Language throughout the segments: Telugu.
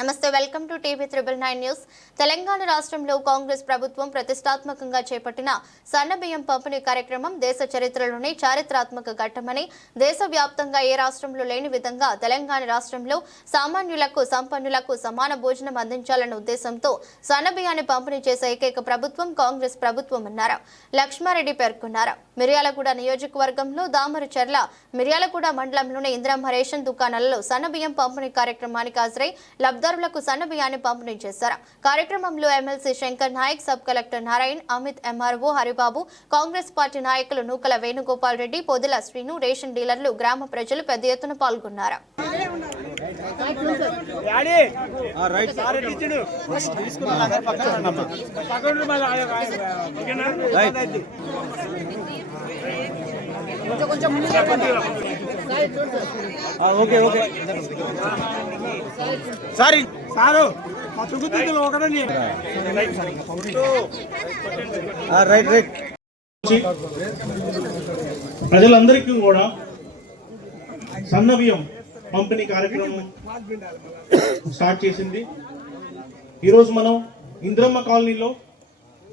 నమస్తే welcome to TV triple nine news. Telangana రాష్ట్రంలో కాంగ్రెస్ ప్రభుత్వం ప్రతిష్టాత్మకంగా చేపట్టిన సన్నబియ్యం పంపిణీ కార్యక్రమం దేశ చరిత్రలోనే చారిత్రాత్మక ఘట్టమని దేశవ్యాప్తంగా ఏ రాష్ట్రంలో లేని విధంగా తెలంగాణ రాష్ట్రంలో సామాన్యులకు సంపన్నులకు సమాన భోజనం అందించాలన్న ఉద్దేశంతో సన్నబియ్యాన్ని పంపిణీ చేసే ఏకైక ప్రభుత్వం కాంగ్రెస్ ప్రభుత్వం అన్నారు. లక్ష్మారెడ్డి పేర్కొన్నారు. మిర్యాలగూడ నియోజకవర్గంలో దామరచర్ల మిర్యాలగూడ మండలంలోని ఇందిరమ్మ రేషన్ దుకాణాలలో సన్నబియ్యం పంపిణీ కార్యక్రమానికి హాజరై లబ్ధారులకు సన్నబియ్యాన్ని పంపిణీ చేశారు. కార్యక్రమంలో MLC Shankar Nayak sub collector Narayan Amit MRO Haribabu Congress party నాయకులు నూకల వేణుగోపాల్ రెడ్డి పొదిల శ్రీను రేషన్ డీలర్లు గ్రామ ప్రజలు పెద్ద ఎత్తున పాల్గొన్నారు. Daddy okay okay. Sorry sir మా చుగుతులు ఒకటని రైట్ రైట్. ప్రజలందరికీ కూడా సన్నవ్యం పంపిణీ కార్యక్రమం స్టార్ట్ చేసింది. ఈరోజు మనం ఇంద్రమ్మ కాలనీలో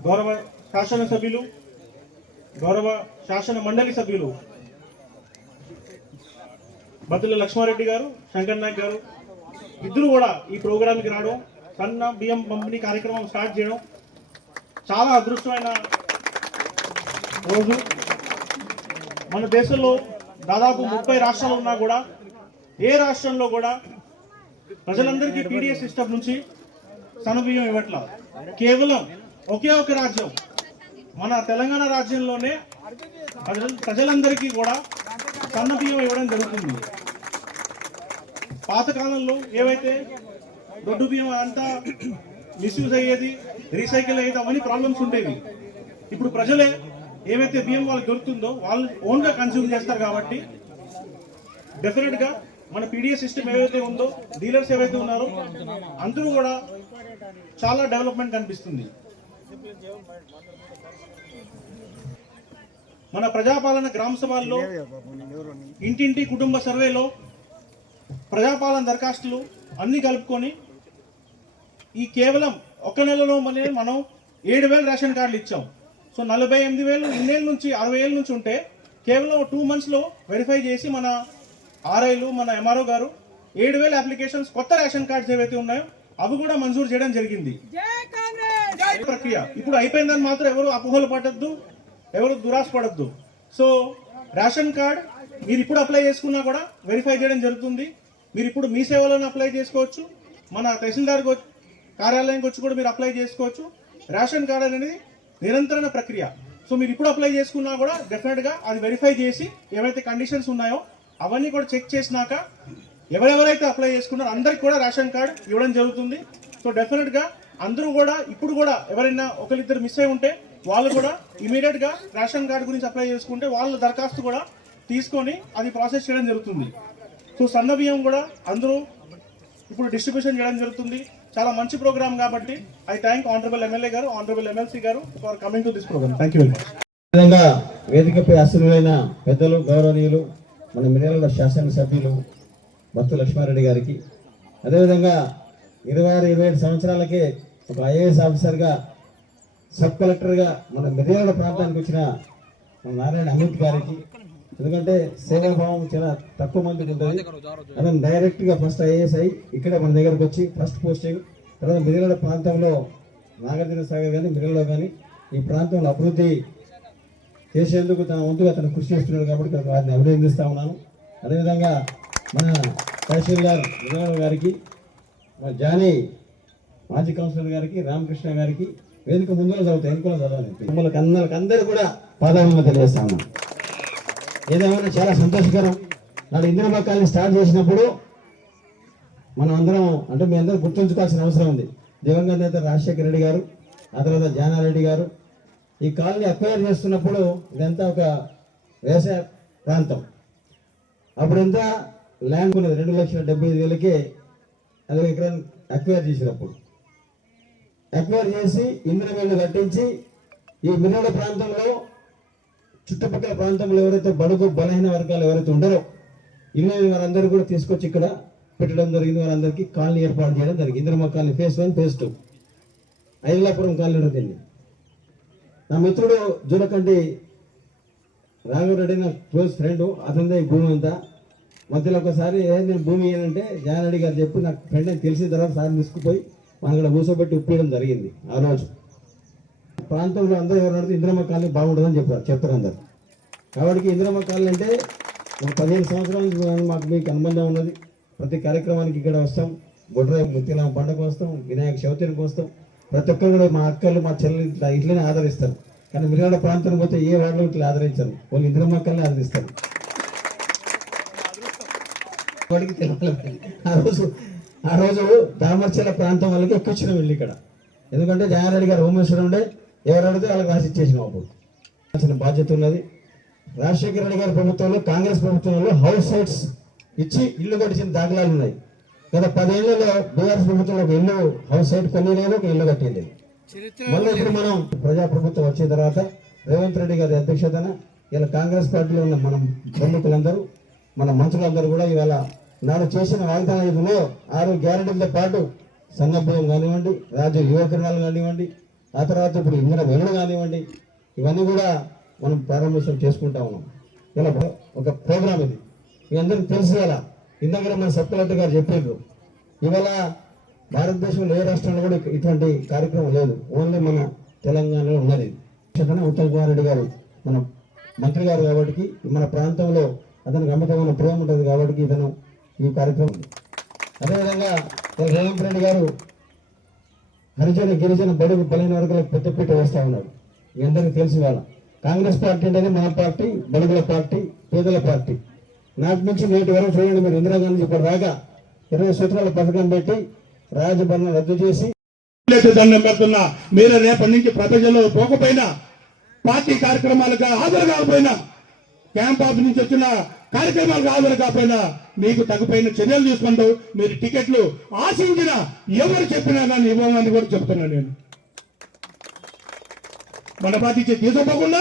గౌరవ శాసన సభ్యులు గౌరవ శాసన మండలి సభ్యులు బతుల లక్ష్మారెడ్డి గారు శంకర్ నాయక్ గారు ఇద్దరు కూడా ఈ ప్రోగ్రాంకి రావడం సన్న బియ్యం పంపిణీ కార్యక్రమం స్టార్ట్ చేయడం చాలా అదృష్టమైన రోజు. మన దేశంలో దాదాపు ముప్పై రాష్ట్రాలు ఉన్నా కూడా ఏ రాష్ట్రంలో కూడా ప్రజలందరికీ పీడిఎస్ సిస్టమ్ నుంచి సనబియ్యం ఇవ్వట్లా. కేవలం ఒకే ఒక రాజ్యం మన తెలంగాణ రాజ్యంలోనే ప్రజల- ప్రజలందరికీ కూడా సన్నబియ్యం ఇవ్వడం జరుగుతుంది. పాతకాలంలో ఏవైతే దొడ్డు బియ్యం అంతా మిస్యూజ్ అయ్యేది రీసైకిల్ అయ్యేది అవన్నీ ప్రాబ్లమ్స్ ఉండేవి. ఇప్పుడు ప్రజలే ఏవైతే బియ్యం వాళ్ళకి దొరుకుతుందో వాళ్ళు ఓన్గా కన్స్యూమ్ చేస్తారు కాబట్టి డెఫినెట్గా మన పీడిఎస్ సిస్టమ్ ఏవైతే ఉందో డీలర్స్ ఏవైతే ఉన్నారో అందరూ కూడా చాలా డెవలప్మెంట్ కనిపిస్తుంది. మన ప్రజాపాలన గ్రామ సభల్లో ఇంటింటి కుటుంబ సర్వేలో ప్రజాపాలన దరఖాస్తులు అన్ని కలుపుకొని ఈ కేవలం ఒక నెలలో మళ్ళీ మనం ఏడు వేల రేషన్ కార్డులు ఇచ్చాం. సో నలభై ఎనిమిది వేలు ఇన్నేళ్ళ నుంచి అరవై ఏళ్ళ నుంచి ఉంటే కేవలం టూ మంత్స్లో వెరిఫై చేసి మన ఆర్ఐలు మన ఎంఆర్ఓ గారు ఏడు వేల అప్లికేషన్స్ కొత్త రేషన్ కార్డ్స్ ఏవైతే ఉన్నాయో అవి కూడా మంజూరు చేయడం జరిగింది. ప్రక్రియ ఇప్పుడు అయిపోయిందని మాత్రం ఎవరు అపోహలు పడద్దు. ఎవరు దురాశపడద్దు. సో రేషన్ కార్డ్ మీరు ఇప్పుడు అప్లై చేసుకున్నా కూడా వెరిఫై చేయడం జరుగుతుంది. మీరు ఇప్పుడు మీ సేవలను అప్లై చేసుకోవచ్చు. మన తహసీల్దార్ కార్యాలయానికి వచ్చి కూడా మీరు అప్లై చేసుకోవచ్చు. రేషన్ కార్డ్ అనేది నిరంతరణ ప్రక్రియ. సో మీరు ఇప్పుడు అప్లై చేసుకున్నా కూడా డెఫినెట్గా అది వెరిఫై చేసి ఏవైతే కండిషన్స్ ఉన్నాయో అవన్నీ కూడా చెక్ చేసినాక ఎవరెవరైతే అప్లై చేసుకున్నారో అందరికి కూడా రేషన్ కార్డ్ ఇవ్వడం జరుగుతుంది. సో డెఫినెట్గా అందరూ కూడా ఇప్పుడు కూడా ఎవరైనా ఒకరిద్దరు మిస్ అయి ఉంటే వాళ్ళు కూడా ఇమీడియట్గా రేషన్ కార్డు గురించి అప్లై చేసుకుంటే వాళ్ళ దరఖాస్తు కూడా తీసుకొని అది ప్రాసెస్ చేయడం జరుగుతుంది. సో సన్న బియ్యం కూడా అందరూ ఇప్పుడు డిస్ట్రిబ్యూషన్ చేయడం జరుగుతుంది. చాలా మంచి ప్రోగ్రామ్ కాబట్టి I thank honourable MLA garu honourable MLC garu for coming to this programme thank you very much విధంగా వేదికపై అసలులైన పెద్దలు గౌరవనీయులు మన మిర్యాల శాసనసభ్యులు భక్తు లక్ష్మారెడ్డి గారికి. అదేవిధంగా ఇరవై ఆరు ఇరవై ఏడు సంవత్సరాలకే ఒక ఐఏఎస్ ఆఫీసర్గా సబ్ కలెక్టర్గా మన మిర్యాల ప్రాంతానికి వచ్చిన మన నారాయణ అమిత్ గారికి. ఎందుకంటే సేవాభావం చాలా తక్కువ మందికి ఉంటుంది. అతను డైరెక్ట్గా ఫస్ట్ ఐఏఎస్ అయ్యి ఇక్కడే మన దగ్గరకు వచ్చి ఫస్ట్ పోస్టింగ్ తర్వాత మిర్యాల ప్రాంతంలో నాగార్జున సాగర్ కానీ మిర్యాలలో కానీ ఈ ప్రాంతంలో అభివృద్ధి చేసేందుకు తన వంతుగా తను కృషి చేస్తున్నాడు కాబట్టి వారిని అభినందిస్తా ఉన్నాను. అదేవిధంగా మన తహసీల్దార్ మిర్యాల గారికి మన జానీ మాజీ కౌన్సిలర్ గారికి రామకృష్ణ గారికి వేదిక ముందులో చదువుతాయి ఇంకోలో చదవాలి మిమ్మల్ని అందరికి అందరూ కూడా పాదాభిమ తెలియజేస్తాను. ఏదేమైనా చాలా సంతోషకరం. నాడు ఇందిరా కాలనీ స్టార్ట్ చేసినప్పుడు మనం అందరం అంటే మీ అందరూ గుర్తుంచుకోవాల్సిన అవసరం ఉంది. దివంగత నేత రాజశేఖర రెడ్డి గారు ఆ తర్వాత జానారెడ్డి గారు ఈ కాలనీ అక్వైర్ చేస్తున్నప్పుడు ఇదంతా ఒక వ్యవసాయ ప్రాంతం. అప్పుడంతా ల్యాండ్ ఉన్నది రెండు లక్షల డెబ్బై ఐదు వేలకే అది ఎకరాన్ని అక్వైర్ చేసినప్పుడు. ఎక్వైర్ చేసి ఇందిరా మిల్లు కట్టించి ఈ మిర్యాల ప్రాంతంలో చుట్టుపక్కల ప్రాంతంలో ఎవరైతే బడుగు బలహీన వర్గాలు ఎవరైతే ఉండరో ఇల్లు వారందరూ కూడా తీసుకొచ్చి ఇక్కడ పెట్టడం జరిగింది. వారందరికీ కాలనీ ఏర్పాటు చేయడం జరిగింది. Indiramma colony phase one phase two. Ilapuram colony ఉంటుంది నా మిత్రుడు జులకంటి రాఘవరెడ్డి నా క్లోజ్ ఫ్రెండ్ అతనిదే ఈ భూమి అంతా. మధ్యలో ఒకసారి నేను భూమి ఏంటంటే జానరెడ్డి గారు చెప్పి నాకు ఫ్రెండ్ అని తెలిసిన తర్వాత సార్ తీసుకుపోయి మన ఇక్కడ కూర్చోబెట్టి ఉప్పేయడం జరిగింది. ఆ రోజు ప్రాంతంలో అందరూ ఎవరు నడితే ఇందిరమ్మ కాలనీ బాగుంటుందని చెప్పారు చెప్తారు అందరు. కాబట్టి ఇందిరమ్మ కాలనీ అంటే ఒక పదిహేను సంవత్సరాల నుంచి మాకు మీకు అనుబంధం ఉన్నది. ప్రతి కార్యక్రమానికి ఇక్కడ వస్తాం. బొడ్రాయి ముత్యాల పండుగ వస్తాం. వినాయక చవితికి వస్తాం. ప్రతి ఒక్కరు కూడా మా అక్కలు మా చెల్లెలు ఇట్లా ఇట్లనే ఆదరిస్తారు. కానీ మిర్యాడ ప్రాంతానికి పోతే ఏ వాళ్ళు ఇట్లా ఆదరించరు. వాళ్ళు ఇందిరమ్మ అక్కల్ని ఆదరిస్తారు. వాడికి తెలియాలి ఆ రోజు ఆ రోజు దామర్చల ప్రాంతం వాళ్ళకి ఎక్కొచ్చిన వెళ్ళి ఇక్కడ. ఎందుకంటే జయారెడ్డి గారు హోమేశ్వరం ఉండే ఎవరు అడిగితే వాళ్ళకి రాసి ఇచ్చేసినాం అప్పుడు. బాధ్యత ఉన్నది. రాజశేఖర రెడ్డి గారి ప్రభుత్వంలో కాంగ్రెస్ ప్రభుత్వంలో హౌస్ సైట్స్ ఇచ్చి ఇల్లు కట్టించిన దాఖలాలు ఉన్నాయి. గత పదేళ్ళలో బీఆర్ఎస్ ప్రభుత్వంలో ఒక ఇల్లు హౌస్ సైట్ కొన్ని లేదు ఒక ఇల్లు కట్టింది. మళ్ళీ ఇప్పుడు మనం ప్రజా ప్రభుత్వం వచ్చిన తర్వాత రేవంత్ రెడ్డి గారి అధ్యక్షతన ఇలా కాంగ్రెస్ పార్టీలో ఉన్న మనం ప్రముఖులందరూ మన మంత్రులందరూ కూడా ఇవాళ నాను చేసిన వాగ్దాన ఇదిలో ఆరు గ్యారెంటీలతో పాటు సన్నభ్యం కానివ్వండి రాజు యువకిరణాలు కానివ్వండి ఆ తర్వాత ఇప్పుడు ఇంధన వెనుడు కానివ్వండి ఇవన్నీ కూడా మనం ప్రారంభోత్సవం చేసుకుంటా ఉన్నాం. ఇలా ఒక ప్రోగ్రామ్ ఇది. మీ అందరికీ తెలుసు కదా ఇందాక మన సబ్ కలెక్టర్ గారు చెప్పారు. ఇవాళ భారతదేశంలో ఏ రాష్ట్రంలో కూడా ఇటువంటి కార్యక్రమం లేదు. ఓన్లీ మన తెలంగాణలో ఉన్నది. ఉత్తమ్ కుమార్ రెడ్డి గారు మన మంత్రి గారు కాబట్టి మన ప్రాంతంలో అతనికి అమితమైన ప్రేమ ఉంటుంది కాబట్టి ఇతను ఈ కార్యక్రమం. అదేవిధంగా రేవంత్ రెడ్డి గారు హరిజన గిరిజన బడుగు బలైన వర్గాలకు పెద్దపీట వేస్తా ఉన్నారు. మీ అందరికీ తెలిసిన వాళ్ళ కాంగ్రెస్ పార్టీ అంటేనే మా పార్టీ బడుగుల పార్టీ పేదల పార్టీ. నాటి నుంచి నేటి వరకు చూడండి మీరు ఇందిరాగాంధీ ఇప్పుడు రాగా ఇరవై సూత్రాల పథకం పెట్టి రాజభరణ రద్దు చేసి దండం పెడుతున్నా. మీరు రేపటి నుంచి ప్రపంచంలో పోకపోయినా పార్టీ కార్యక్రమాలకు హాజరు కాకపోయినా క్యాంప్ ఆఫీస్ నుంచి వచ్చిన కార్యక్రమాలు హాజరు కాకపోయినా మీకు తగ్గిపోయిన చర్యలు తీసుకుంటూ మీరు టికెట్లు ఆశించిన ఎవరు చెప్పినా కానీ ఇవ్వమని కూడా చెప్తున్నాను నేను. మన పార్టీ తీసుకోకుండా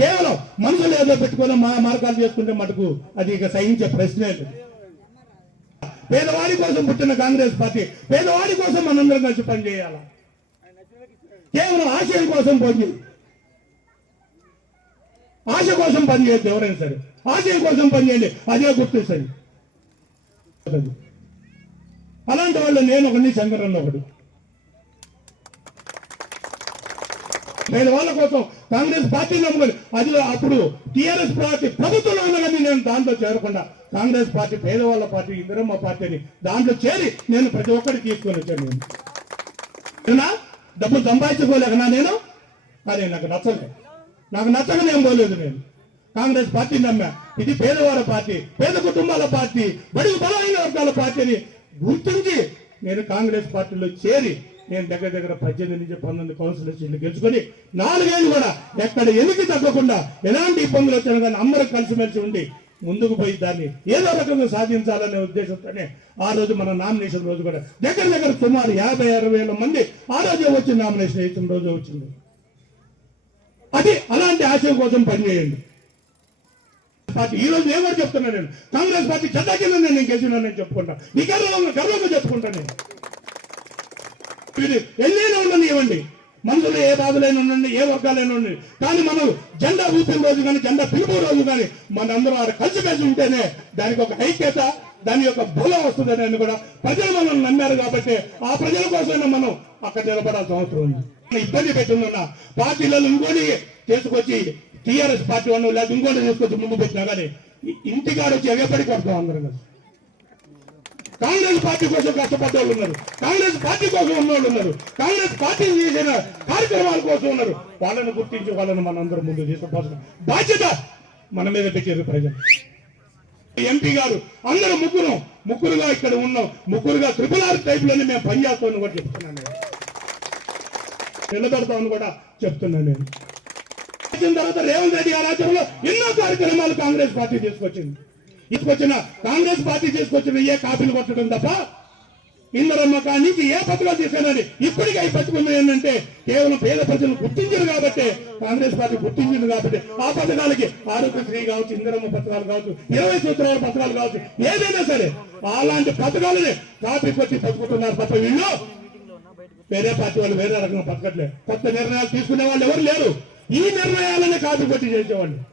కేవలం మనుషులు ఏదో పెట్టుకున్న మా మార్గాలు చేసుకుంటే మటుకు అది ఇక సహించే ప్రశ్నే లేదు. పేదవాడి కోసం పుట్టిన కాంగ్రెస్ పార్టీ పేదవాడి కోసం మనందరం కలిసి పనిచేయాలి? కేవలం ఆశయం కోసం పోయింది. ఆశ కోసం పనిచేయద్దు ఎవరైనా సరే. ఆశయం కోసం పనిచేయండి అదే గుర్తిస్తుంది. అలాంటి వాళ్ళు నేను ఒకటి శంకరన్న ఒకడు పేదవాళ్ళ కోసం కాంగ్రెస్ పార్టీ నమ్ముకొని అది అప్పుడు టిఆర్ఎస్ పార్టీ ప్రభుత్వంలో ఉన్న కానీ నేను దాంట్లో చేరకుండా కాంగ్రెస్ పార్టీ పేదవాళ్ళ పార్టీ ఇందిరమ్మ పార్టీని దాంట్లో చేరి నేను ప్రతి ఒక్కరికి తీసుకొని వచ్చాను నేను. డబ్బులు సంపాదించుకోలేకనా నేను? కానీ నాకు నచ్చలేదు. నాకు నచ్చక నేను పోలేదు నేను. కాంగ్రెస్ పార్టీ నమ్మా. ఇది పేదవాళ్ళ పార్టీ పేద కుటుంబాల పార్టీ బడి బలమైన వర్గాల పార్టీని గుర్తించి నేను కాంగ్రెస్ పార్టీలో చేరి నేను దగ్గర దగ్గర పద్దెనిమిది నుంచి పంతొమ్మిది కౌన్సిలర్ సీట్లు గెలుచుకొని నాలుగేళ్ళు కూడా ఎక్కడ ఎందుకు తగ్గకుండా ఎలాంటి ఇబ్బందులు వచ్చినా కానీ అందరూ కలిసిమెలిసి ఉండి ముందుకు పోయి దాన్ని ఏదో రకంగా సాధించాలనే ఉద్దేశంతోనే ఆ రోజు మన నామినేషన్ రోజు కూడా దగ్గర దగ్గర సుమారు యాభై అరవై వేల మంది ఆ రోజే వచ్చి నామినేషన్ వేసిన రోజు వచ్చింది. అది అలాంటి ఆశయం కోసం పనిచేయండి. పార్టీ ఈ రోజు ఏమో చెప్తున్నా నేను. కాంగ్రెస్ పార్టీ చెడ్డ కింద నేను గెలిచినానని చెప్పుకుంటా. నీ గర్వంగా గర్వంగా చెప్పుకుంటా నేను. ఇది ఎన్నైనా ఉండనివ్వండి మనసులో ఏ బాధలైనా ఉండండి ఏ వర్గాలైనా ఉండండి. కానీ మనం జెండా ఊపిన రోజు కానీ జెండా పిలుపు రోజు కానీ మనందరూ ఆడ కలిసిమెలిసి ఉంటేనే దానికి ఒక ఐక్యత దాని యొక్క బలం వస్తుందని అని కూడా ప్రజలు మనం నమ్మారు కాబట్టి ఆ ప్రజల కోసమైనా మనం అక్కడ నిలబడాల్సిన అవసరం ఉంది. ఇబ్బంది పెట్టున్న పార్టీలలో ఇంకోటి తీసుకొచ్చి టీఆర్ఎస్ పార్టీ వాళ్ళు లేదా ఇంకోటి తీసుకొచ్చి ముందు పెట్టినా కానీ ఇంటికాడ వచ్చి ఎగపడి కొడతాం అందరం కాంగ్రెస్ పార్టీ కోసం కష్టపడ్డ వాళ్ళు ఉన్నారు. కాంగ్రెస్ పార్టీ కోసం ఉన్నవాళ్ళు ఉన్నారు. కాంగ్రెస్ పార్టీ చేసిన కార్యక్రమాల కోసం ఉన్నారు. వాళ్ళని గుర్తించి వాళ్ళని మనందరం ముందు తీసుకోవాల్సిన బాధ్యత మన మీద పెట్టారు ప్రజలు. ఎంపీ గారు అందరూ ముగ్గురు ముగ్గురుగా ఇక్కడ ఉన్నాం. ముగ్గురుగా ట్రిపుల్ ఆర్ టైప్లోనే మేము పనిచేస్తామని కూడా చెప్తున్నాను. నిలబెడతామని కూడా చెప్తున్నాను నేను. వచ్చిన తర్వాత రేవంత్ రెడ్డి గారి ఆధ్వర్యంలో ఎన్నో కార్యక్రమాలు కాంగ్రెస్ పార్టీ తీసుకొచ్చింది. తీసుకొచ్చిన కాంగ్రెస్ పార్టీ తీసుకొచ్చిన ఏ కాపీలు కొట్టడం తప్ప ఇందరమ్మ కానికి ఏ పథకాలు తీసుకున్నాడు ఇప్పటికీ అవి పట్టుకున్నాయి ఏంటంటే కేవలం పేద ప్రజలు గుర్తించారు కాబట్టి కాంగ్రెస్ పార్టీ గుర్తించింది కాబట్టి ఆ పథకాలకి ఆరోగ్యశ్రీ కావచ్చు ఇందరమ్మ పథకాలు కావచ్చు ఇరవై సూత్రాల పథకాలు కావచ్చు ఏదైనా సరే అలాంటి పథకాలని కాపీ కొట్టి పట్టుకుంటున్నారు తప్ప వీళ్ళు వేరే పార్టీ వాళ్ళు వేరే రకంగా బతకట్లేదు కొత్త నిర్ణయాలు తీసుకునే వాళ్ళు ఎవరు లేరు. ఈ నిర్ణయాలనే కాపీ కొట్టి చేసేవాళ్ళు.